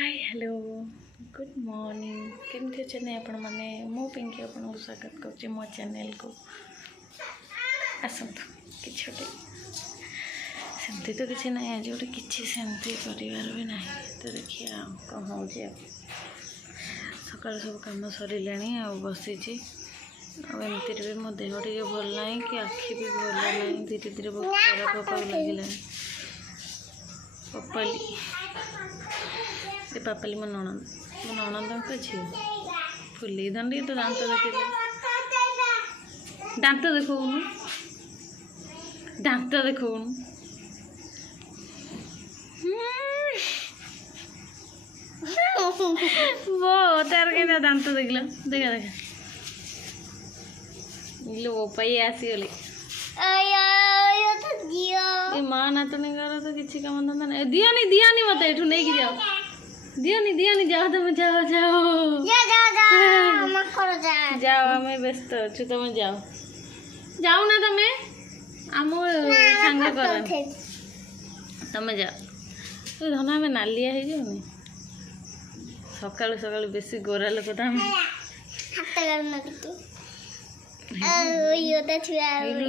Hi hello good morning केमती अच्छे आपण मैंने मु पिंकी आपको स्वागत कर मो चैनल को आसतु कि सेमती तो किसी ना आज गोटे कि सेमती कर भी ना तो देखिए कौन हो सकाल सब कम सरला बसी एमती भी मो देह टे भल ना कि आखि भी भल ना धीरे धीरे बहुत खराब होगा लगे पपाली पापाली मो नणंद झी फुल दंडी तो दांत देखे दांत देखौनु दांत देखौनु वो तार के दांत देखल देखा देखा लो पाई आसीगले माँ नातनी तो किसी कम धंदा ना दियानी दियानी मत एठू नहीं कि जाओ दियानी जाओ तुम जाओ जाओ जाओ हमें व्यस्त अच्छु तुम जाओ जाओ ना तुम आम सांग कर तुम जाओ धन आम नालिया हो जाऊनी सकालू सकालू बेसी गोरा लोक तो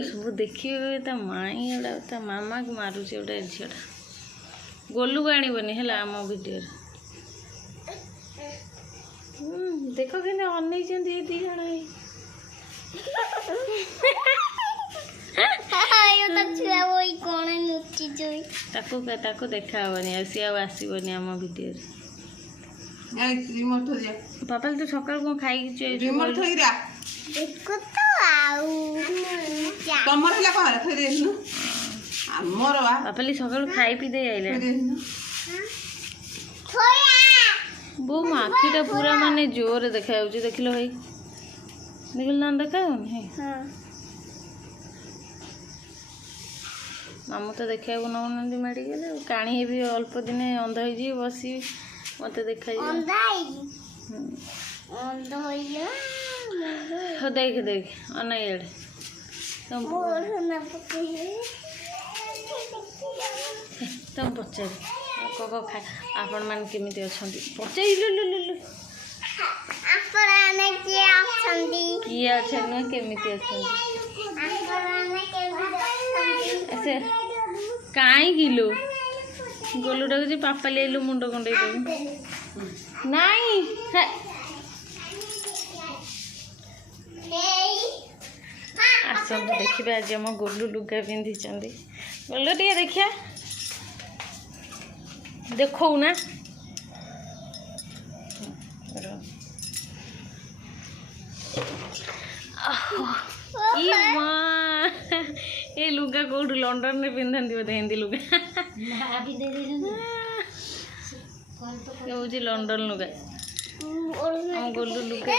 सब देखिए माई गुड़ा मामा को मारुचे गोटे झीटा गोलू को आणबनी है आम भिडियो देख कि अनै दी जन देखा हेनी सी आसबनी आम भिडियो पापा तू सकाल कौन खाई पापाली सकाल खाई पी दे आइले बो मो आखिटा पूरा माने जोर देखा देख लो भाई देखल ना देखा मामू तो देखा नौना मेडिकल काणी भी अल्प दिन अंध हो बसी मत देखा देख देख अनाइड तुम पचार खा आपण मान केमिति अछंती पचार किए अच्छे केमिति अच्छे कहीं किलो गोलूटा को पापा ले मुंड कंडे नाई आसतु देखिए आज आम गोलू लुगा पिंधि गोलू टे देखिया देखो ना ये लुगा कौट लंडन में पिंधती बोधे हिंदी लुगा हूँ लंडन लुगा गोलू लुगा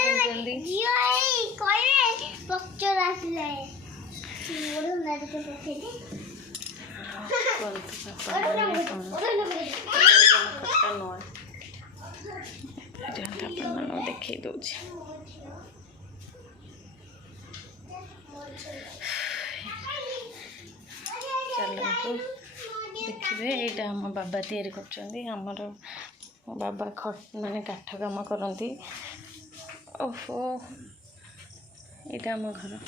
देखे दौर चलते देखिए यहाँ आम बाबा तैयारी कर बाबा माने काठ काम करती ओहो यहाँ आम घर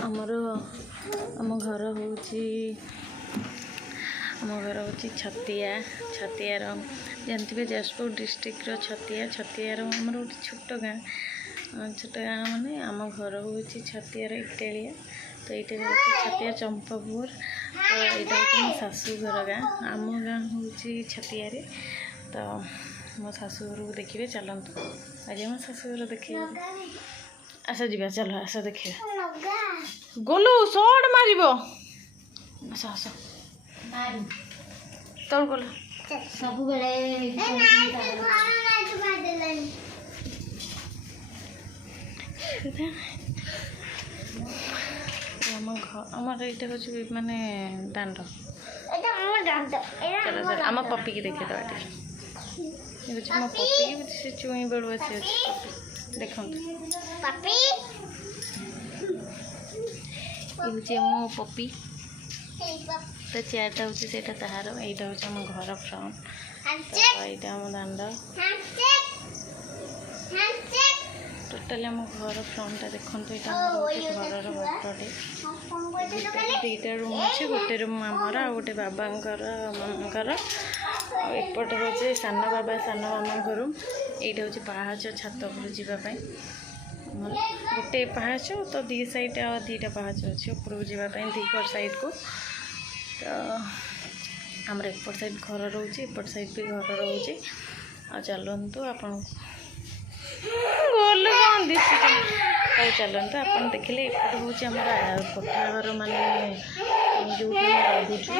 आमर आम घर हूँ छतिया छतियार जानते जाजपुर डिस्ट्रिक्ट छतियार आमर गोटे छोट गाँ माने आम घर हूँ छतियार इटालिया तो यहाँ छतिया चंपापुर तो यहाँ हूँ मो शाशुघर गाँ आम गाँ हूँ छतियार तो मो शाशुघर को देखिए चलतु आज मो शाशुघर देखिए आस जा चल आस देखिए गोलू शॉर्ट मार आस आस तौर गल सब आमर यहाँ हूँ माने दांड चलो चलो आम पपी की देखे दवा मो पपी से चुई बेड़ू आसी देखो ये हूँ मो पपी तो चेयरटा हूँ से तार यहाँ हूँ आम घर फ्रंट तो यहाँ आम दांड टोटाली आम घर फ्रंटा देखो यहाँ घर बटटे दुईटा रूम अच्छे गोटे रूम आमर आ गोटे बाबांकर मामांकर एपटे हूँ सान बाबा सान मामा रूम यहाँ हूँ पाहाच छात उपर जावाई गोटे पाहाच तो दी साइड आ दीटा पाहाच अच्छे उपरको जावाई दीपर साइड को तो आमर एपट साइड घर रोचे एपट साइड भी घर रोचे आ चलतु आपन चलते आप देखिले एपट हूँ आम कोठा घर माने जो रोचु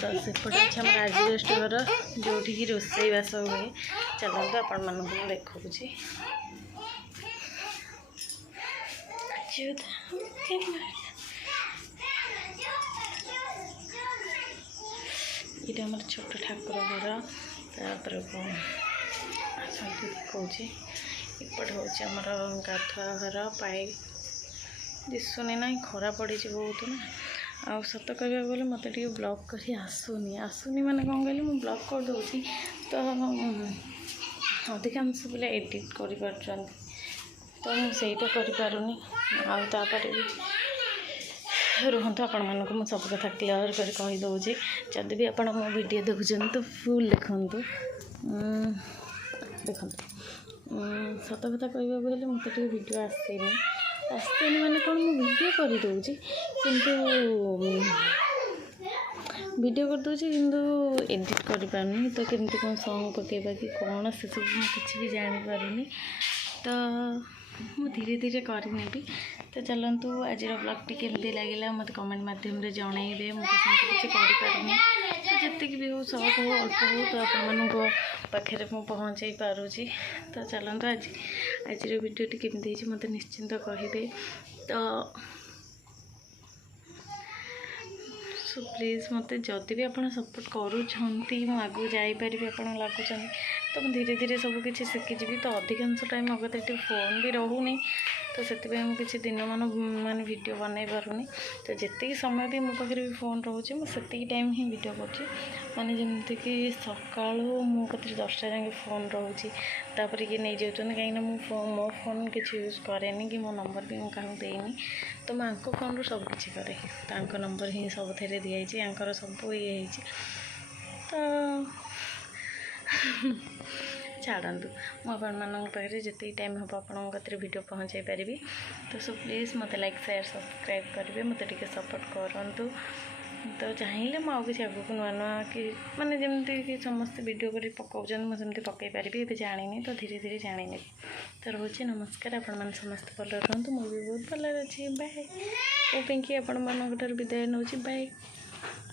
तो सेपटे अच्छे आम आजबेस्ट घर जो रोसई बास हुए चलते आपण मानक देखा ये आम छोट ठाकुर घर तापर देखा एपट हूँ आमर गाधुआ घर पाइप दिशुनी ना खरा पड़ी बहुत ना आ सत कह गले मत ब्लॉग कर आसुनी माने कौन कहली मुझे ब्लॉग कर दूसरी तो अधिकांश पिला एडिट कर तो मुझे करनी आपर भी रुहतु आपण मानक मुझे सब कथा क्लीयर कर कहीदे जदि भी आप मो वीडियो देखुं तो फुल देखु देखो सत कथा कहवाक गले मत वीडियो आसेनी माने कौन मु वीडियो करदे किंतु वीडियो करदे किंतु एडिट कर पारनी तो केमती कौन सॉन्ग पकेबा कि कौन से सब किसी भी जानी पारुनी तो मु धीरे धीरे करनेबी तो चलतु आज ब्लॉग टी केमती लगे मत कमेंट माध्यम जनइबे मुझे किसी करें तो जी भी हो शौक हो अल्प हो तो आप पाखे मुझे पहुँचाई पारुची तो चलतु आज वीडियो केमती मत निश्चिंत कहे तो सो प्लीज मत जदि भी आप सपोर्ट करूँ आगू जापारि आप लगुच तो मुझे धीरे धीरे सब किसी शिखीजी तो अधिकांश टाइम अगत ये फोन भी रोनी तो से किसी दिन मान माने वीडियो बनई पारुनी तो जितनी समय भी मो पाखे भी फोन रोचे मुझे टाइम ही वीडियो कर माने जमती कि सका मो कत 10टा जाए फोन रोचे तापर किए नहीं जाऊँ कहीं मो फोन किसी यूज कैनि कि मो नंबर भी मुझे देनी तो मैं फोन रू सब किसी करे तो नंबर ही सब थे दिखाई सब ये तो छाड़ू मुझे जिते टाइम हम आप वीडियो पहुँचाई पारि तो सो प्लीज मत लाइक शेयर सब्सक्राइब करेंगे मत टे सपोर्ट करूँ तो चाहिए मुझे आगे को नुआ नुआ कि माने जमती कि समस्त वीडियो कर पकाऊँ मुझे पकई पारि ए जानी तो धीरे धीरे जानी तो रोचे नमस्कार आपण मैंने समस्त भल रुहतु मुझे भी बहुत भल अच्छी बाय ओ पिंकी आपण मान विदाय नौ बाय।